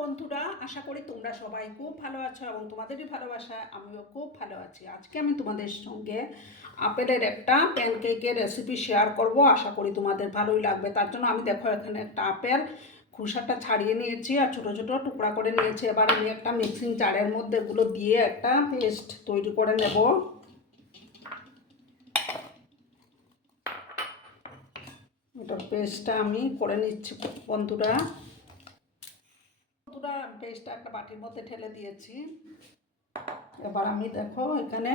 বন্ধুরা, আশা করি তোমরা সবাই খুব ভালো আছো এবং তোমাদেরই ভালোবাসায় আমিও খুব ভালো আছি। আজকে আমি তোমাদের সঙ্গে আপেলের একটা প্যানকেকের রেসিপি শেয়ার করব। আশা করি তোমাদের ভালোই লাগবে। তার জন্য আমি দেখো এখানে একটা আপেল খোসাটা ছাড়িয়ে নিয়েছি আর ছোটো ছোটো টুকরা করে নিয়েছি। এবার আমি একটা মিক্সিং জারের মধ্যে এগুলো দিয়ে একটা পেস্ট তৈরি করে নেব। এটা পেস্টটা আমি করে নিচ্ছি বন্ধুরা। পেস্টটা একটা বাটির মধ্যে ঢেলে দিয়েছি। এবার আমি দেখো এখানে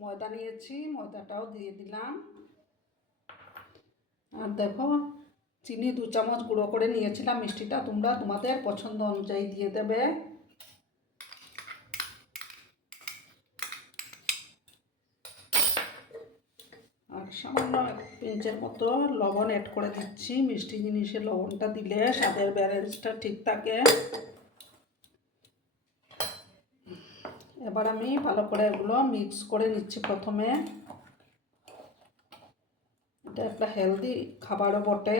ময়দা নিয়েছি, ময়দাটাও দিয়ে দিলাম। আর দেখো চিনি 2 চামচ গুঁড়ো করে নিয়েছিলাম। মিষ্টিটা তোমরা তোমাদের পছন্দ অনুযায়ী দিয়ে দেবে। আর সামান্য 1 পিঞ্চের মতো লবণ অ্যাড করে দিচ্ছি। মিষ্টি জিনিসে লবণটা দিলে স্বাদের ব্যালেন্সটা ঠিক থাকে। এবার আমি ভালো করে এগুলো মিক্স করে নিচ্ছি। প্রথমে এটা একটা হেলদি খাবারও বটে,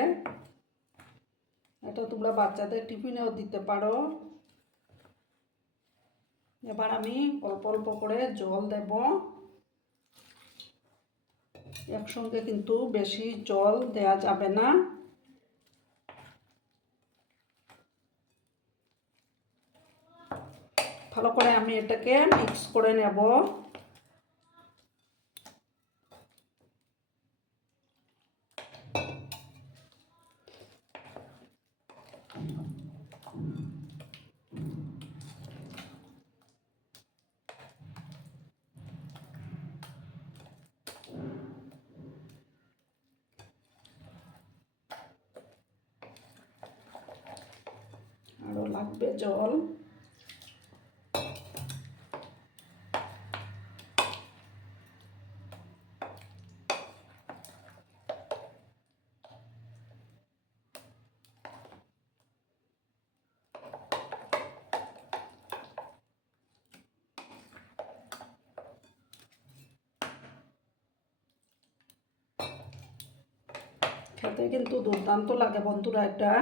এটা তোমরা বাচ্চাদের টিফিনেও দিতে পারো। এবার আমি অল্প অল্প করে জল দেব। একসঙ্গে কিন্তু বেশি জল দেয়া যাবে না। ভালো করে আমি এটাকে মিক্স করে নেব। আরও লাগবে জল। খেতে কিন্তু দুর্দান্ত লাগে বন্ধুরা এটা।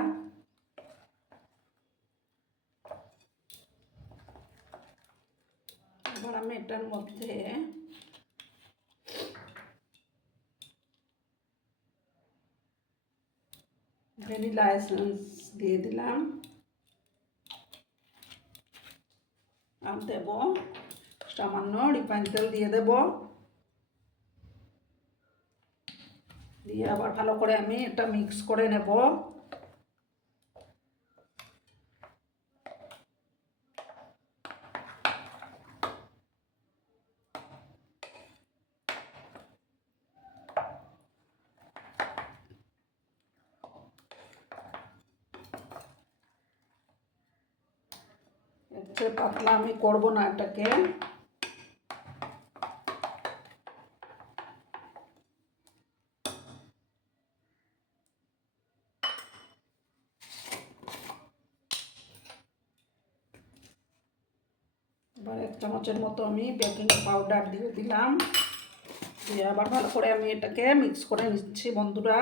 এবার আমি এটার মধ্যে ভ্যানিলা এসেন্স দিয়ে দিলাম আর দেব সামান্য রিফাইন তেল দিয়ে দেব। দিয়ে আবার ভালো করে আমি এটা মিক্স করে নেব। এর পাতলা আমি করব না এটাকে। এবার 1 চামচের মতো আমি বেকিং পাউডার দিয়ে দিলাম। দিয়ে আবার ভালো করে আমি এটাকে মিক্স করে নিচ্ছি বন্ধুরা।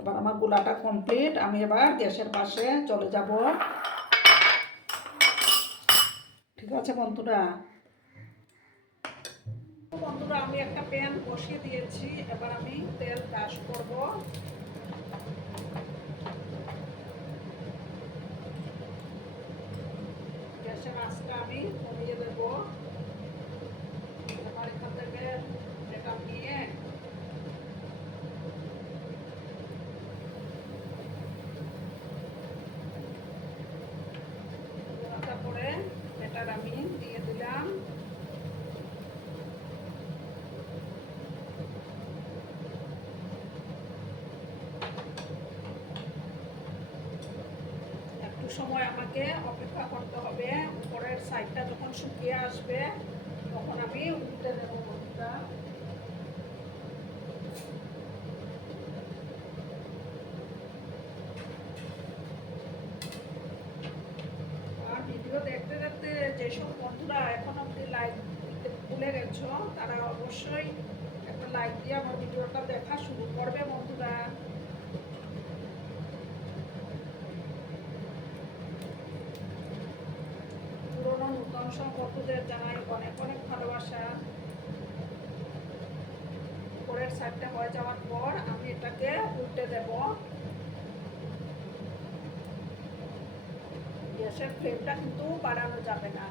এবার আমার গোলাটা কমপ্লিট। আমি এবার গ্যাসের পাশে চলে যাব। ঠিক আছে বন্ধুরা। বন্ধুরা আমি একটা প্যান বসিয়ে দিয়েছি। এবার আমি তেল ব্রাশ করব। গ্যাসের আঁচটা আমি কমিয়ে দেব। এবার এখান থেকে এটা নিয়ে করে এটার আমি দিয়ে দিলাম। একটু সময় আমাকে অপেক্ষা করতে হবে। উপরের সাইডটা যখন শুকিয়ে আসবে তখন আমি উল্টে দেব বন্ধুরা। আর যেসব বন্ধুরা এখন অব্দি লাইক দিতে ভুলে গেছো তারা অবশ্যই একটা লাইক দিয়ে আমার ভিডিওটা দেখা শুরু করবে বন্ধুরা। পুরোনো নূতন সব বন্ধুদের জানাই অনেক অনেক ভালোবাসা। উপরের সাইডটা হয়ে যাওয়ার পর আমি এটাকে উল্টে দেব। গ্যাসের ফ্লেমটা কিন্তু বাড়ানো যাবে না।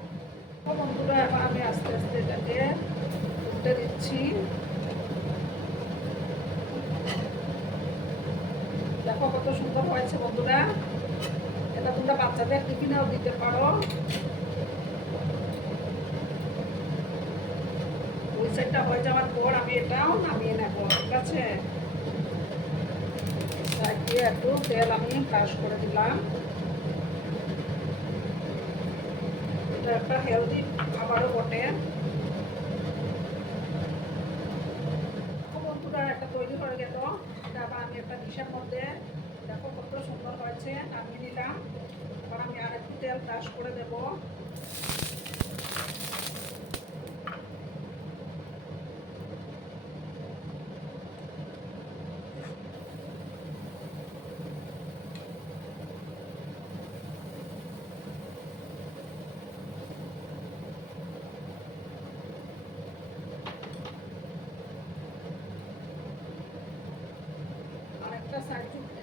বন্ধুরা এবার আমি আস্তে আস্তে এটাকে উল্টে দিচ্ছি। দেখো কত সুন্দর হয়েছে বন্ধুরা। এটা তোমরা বাচ্চাদের টিফিনেও দিতে পারো। ওই সাইডটা হয়ে যাওয়ার পর আমি এটাও নামিয়ে নেব। ঠিক আছে, সাইড দিয়ে একটু তেল আমি ব্রাশ করে দিলাম। এটা একটা হেলদি খাবারও বটে। বন্ধুরা একটা তৈরি হয়ে গেল। এটা আবার আমি একটা ডিশের মধ্যে দেখো কত সুন্দর হয়েছে নামিয়ে নিলাম। এবার আমি আর একটু তেল ব্রাশ করে দেবো।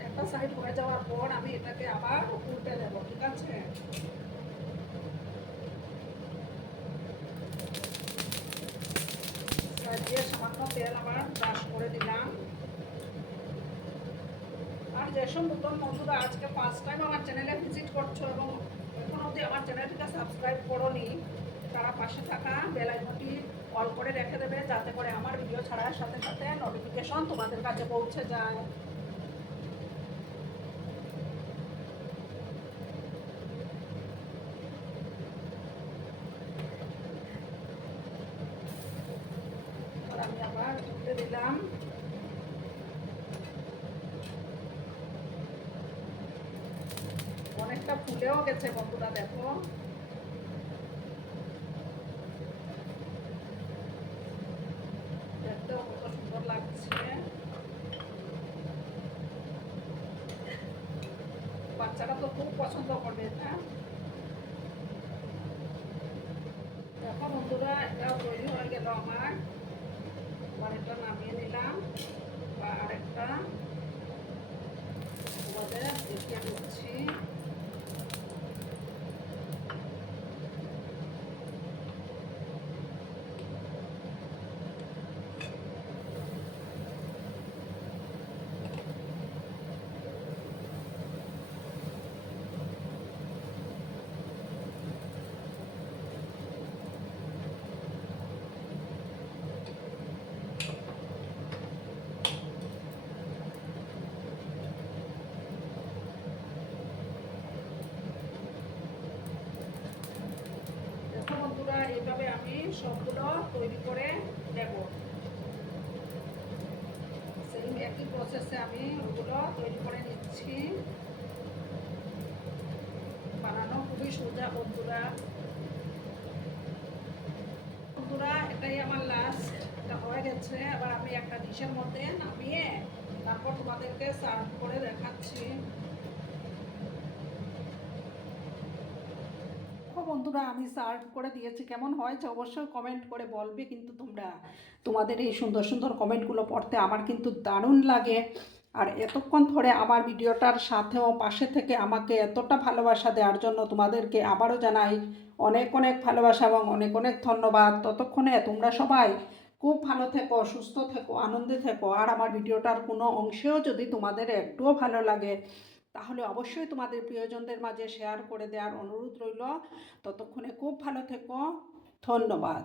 একটা সাইড হয়ে যাওয়ার পর আমি এটাকে আবার উল্টে দেব। ঠিক আছে, সাইড দিয়ে সামান্য তেল আবার ব্রাশ করে দিলাম। আর যেসব নতুন বন্ধুরা আজকে ফার্স্ট টাইম আমার চ্যানেলে ভিজিট করছো এবং এখন অবধি আমার চ্যানেলটিকে সাবস্ক্রাইব করোনি, তারা পাশে থাকা বেল আইকনটি অল করে রেখে দেবে, যাতে করে আমার ভিডিও ছাড়ার সাথে সাথে নোটিফিকেশন তোমাদের কাছে পৌঁছে যায়। আমি আবার তুলে দিলাম। অনেকটা ফুলেও গেছে বন্ধুরা, দেখো দেখতেও কত সুন্দর লাগছে। বাচ্চারা তো খুব পছন্দ করবে এটা। দেখো বন্ধুরা, এটা তৈরি হয়ে গেল আমার। এবার এটা নামিয়ে নিলাম। বা আরেকটা তোমাদের দেখিয়ে দিচ্ছি। বন্ধুরা এইভাবে আমি সবগুলো তৈরি করে নেব। সেই একই প্রসেসে আমি ওগুলো তৈরি করে নিচ্ছি। বানানো খুবই সোজা বন্ধুরা। বন্ধুরা এটাই আমার লাস্ট, এটা হয়ে গেছে। আবার আমি একটা ডিশের মধ্যে নামিয়ে তারপর তোমাদেরকে সার্ভ করে দেখাচ্ছি। বন্ধুরা আমি সার্ভ করে দিয়েছি, কেমন হয়েছে অবশ্যই কমেন্ট করে বলবে। কিন্তু তোমরা তোমাদের এই সুন্দর সুন্দর কমেন্টগুলো পড়তে আমার কিন্তু দারুণ লাগে। আর এতক্ষণ ধরে আমার ভিডিওটার সাথেও পাশে থেকে আমাকে এতটা ভালোবাসা দেওয়ার জন্য তোমাদেরকে আবারও জানাই অনেক অনেক ভালোবাসা এবং অনেক অনেক ধন্যবাদ। ততক্ষণে তোমরা সবাই খুব ভালো থেকো, সুস্থ থেকো, আনন্দে থেকো। আর আমার ভিডিওটার কোনো অংশেও যদি তোমাদের একটুও ভালো লাগে তাহলে অবশ্যই তোমাদের প্রিয়জনদের মাঝে শেয়ার করে দেওয়ার অনুরোধ রইল। ততক্ষণে খুব ভালো থেকো, ধন্যবাদ।